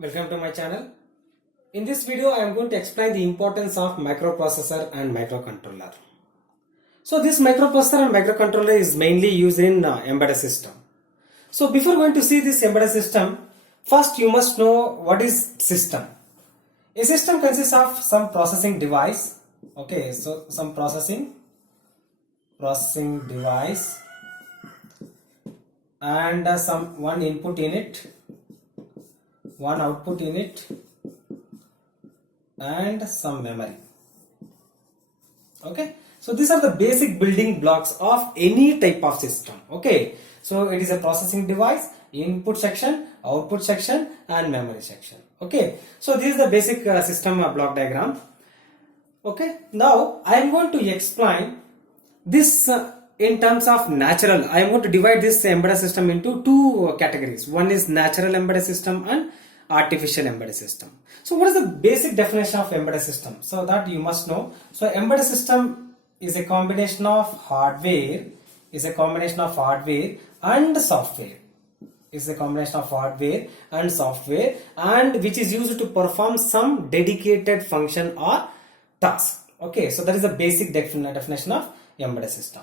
Welcome to my channel. In this video, I am going to explain the importance of microprocessor and microcontroller. So this microprocessor and microcontroller is mainly used in embedded system. So before going to see this embedded system, first you must know what is system. A system consists of some processing device. Okay, so some processing device and some one input in it, one output in it, and some memory. Okay, so these are the basic building blocks of any type of system. Okay, so it is a processing device, input section, output section, and memory section. Okay, so this is the basic system block diagram. Okay, now I am going to explain this in terms of natural. I am going to divide this embedded system into two categories. One is natural embedded system and artificial embedded system. So what is the basic definition of embedded system? So that you must know. So embedded system is a combination of hardware, and software. Is a combination of hardware and software, and which is used to perform some dedicated function or task. Okay, so that is the basic definition of embedded system.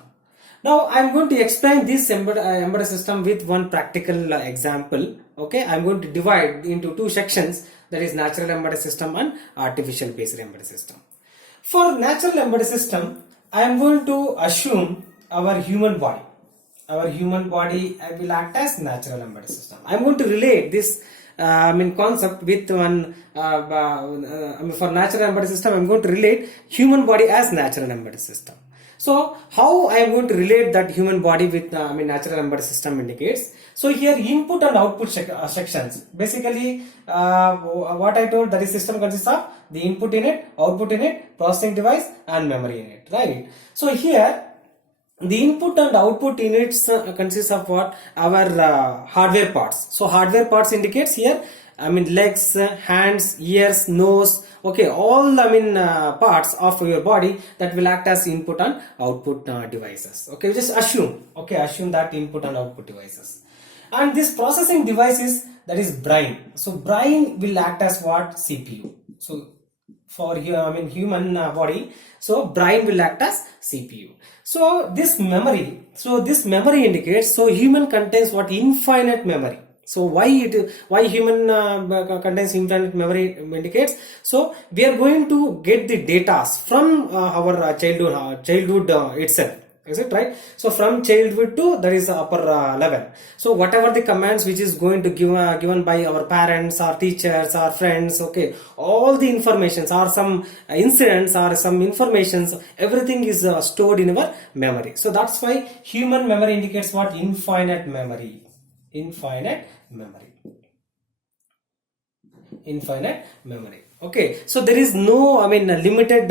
Now I am going to explain this embedded system with one practical example. Okay, I am going to divide into two sections, that is natural embedded system and artificial based embedded system. For natural embedded system, I am going to assume our human body. Our human body will act as natural embedded system. I am going to relate this concept with one for natural embedded system. I am going to relate human body as natural embedded system. So how I am going to relate that human body with natural embedded system indicates. So here input and output sections. Basically what I told, that is system consists of the input in it, output in it, processing device, and memory in it, right? So here the input and output units consists of what? Our hardware parts. So hardware parts indicates here legs, hands, ears, nose, okay, all parts of your body that will act as input and output devices. Okay, just assume that input and output devices. And this processing devices, that is brain. So brain will act as what? CPU. So for human body, so brain will act as CPU. So this memory indicates, so human contains what? Infinite memory. So why human contains infinite memory indicates, so we are going to get the data from our childhood itself. Is it right? So from childhood to that is upper level. So whatever the commands which is going to given by our parents, our teachers, our friends, okay, all the informations or some incidents or some informations, everything is stored in our memory. So that's why human memory indicates what? Infinite memory. Okay, so there is no limited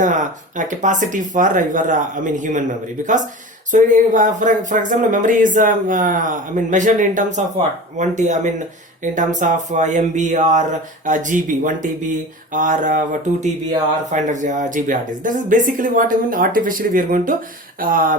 capacity for your human memory, because so for example memory is measured in terms of what? In terms of MB or GB, 1 TB or 2 TB or 500 GB hard disk. This is basically what artificially we are going to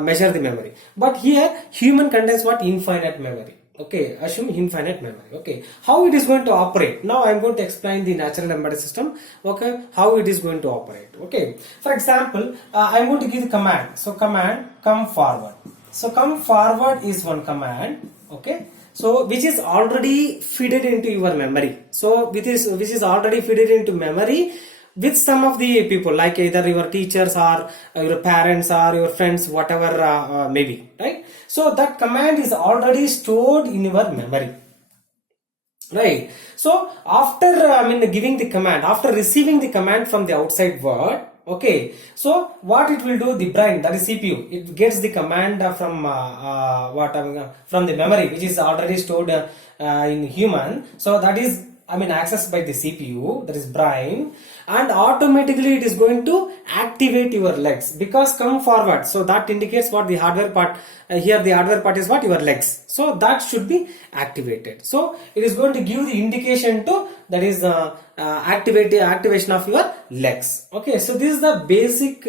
measure the memory. But here human contains what? Infinite memory. Okay, assume infinite memory. Okay, how it is going to operate? Now I am going to explain the natural embedded system. Okay, how it is going to operate. Okay, for example, I am going to give the command. So command come forward. So come forward is one command. Okay, so which is already fed into your memory. So which is already fed into memory with some of the people, like either your teachers or your parents or your friends, whatever maybe, right? So that command is already stored in your memory, right? So after giving the command, after receiving the command from the outside world, okay, so what it will do? The brain, that is CPU, it gets the command from from the memory which is already stored in human. So that is accessed by the CPU, that is brain, and automatically it is going to activate your legs, because come forward. So that indicates what? The hardware part. Here the hardware part is what? Your legs. So that should be activated. So it is going to give the indication to, that is activation of your legs. Okay, so this is the basic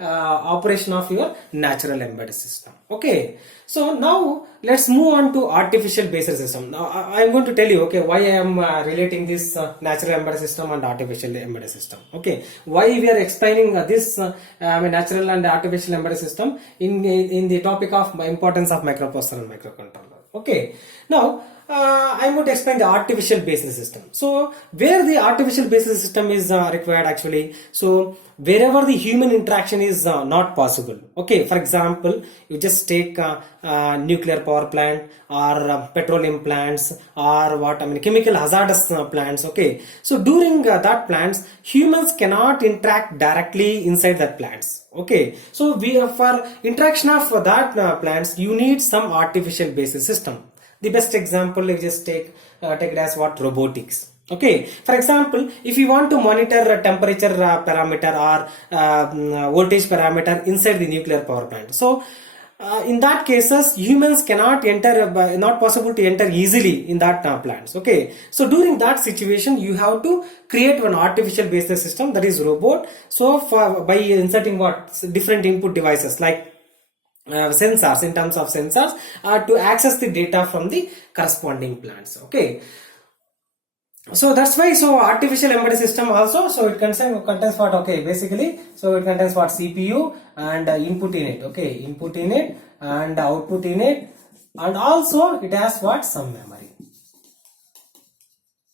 operation of your natural embedded system. Okay, so now let's move on to artificial based system. Now I am going to tell you, okay, why I am relating this natural embedded system and artificial embedded system. Okay, why we are explaining this natural and artificial embedded system in the topic of importance of microprocessor and microcontroller. Okay, now I'm going to explain the artificial basis system. So where the artificial basis system is required actually, so wherever the human interaction is not possible. Okay, for example, you just take nuclear power plant or petroleum plants or chemical hazardous plants. Okay, so during that plants, humans cannot interact directly inside that plants. Okay, so for interaction of that plants, you need some artificial basis system. The best example, you just take it as what, robotics. Okay, for example, if you want to monitor a temperature parameter or voltage parameter inside the nuclear power plant, so in that cases humans cannot enter, not possible to enter easily in that plants. Okay, so during that situation you have to create one artificial basis system, that is robot. So by inserting what, different input devices like sensors, in terms of sensors, to access the data from the corresponding plants. Okay, so that's why, so artificial embedded system also, so it contains what, okay, basically, so it contains what, CPU and input in it. Okay, input in it and output in it, and also it has what, some memory.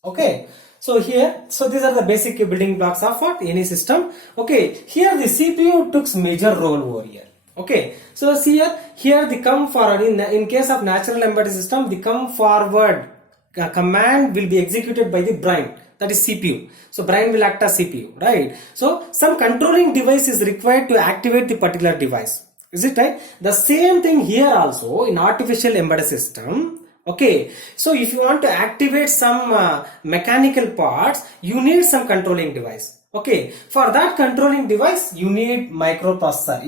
Okay, so here, so these are the basic building blocks of what, any system. Okay, here the CPU took major role over here. Okay, so see here the come forward, in case of natural embedded system, the come forward command will be executed by the brain, that is CPU. So brain will act as CPU, right? So some controlling device is required to activate the particular device. Is it right? The same thing here also in artificial embedded system. Okay, so if you want to activate some mechanical parts, you need some controlling device. Okay, for that controlling device you need microprocessor,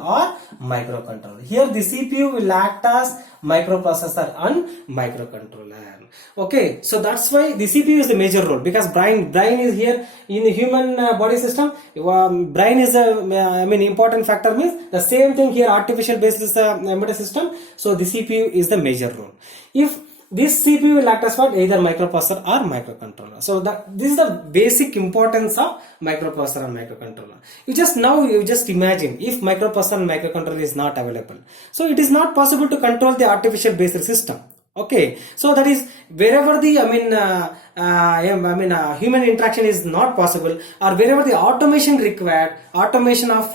or microcontroller. Here the CPU will act as microprocessor and microcontroller. Okay, so that's why the CPU is the major role, because brain is here in the human body system. Brain is a important factor, means the same thing here, artificial basis embedded system. So the CPU is the major role. If this CPU will act as what, either microprocessor or microcontroller. So this is the basic importance of microprocessor and microcontroller. You just imagine if microprocessor and microcontroller is not available, so it is not possible to control the artificial based system. Okay, so that is wherever the human interaction is not possible, or wherever the automation required, automation of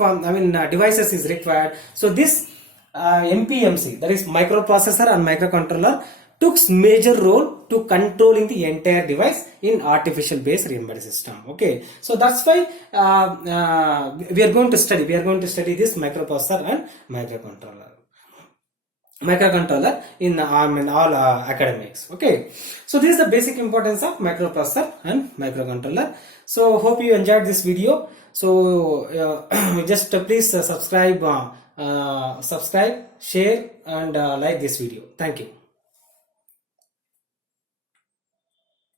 devices is required. So this MPMC, that is microprocessor and microcontroller, took major role to controlling the entire device in artificial based embedded system. Okay, so that's why we are going to study this microprocessor and microcontroller in all academics. Okay, so this is the basic importance of microprocessor and microcontroller. So hope you enjoyed this video. So just please subscribe, share and like this video. Thank you.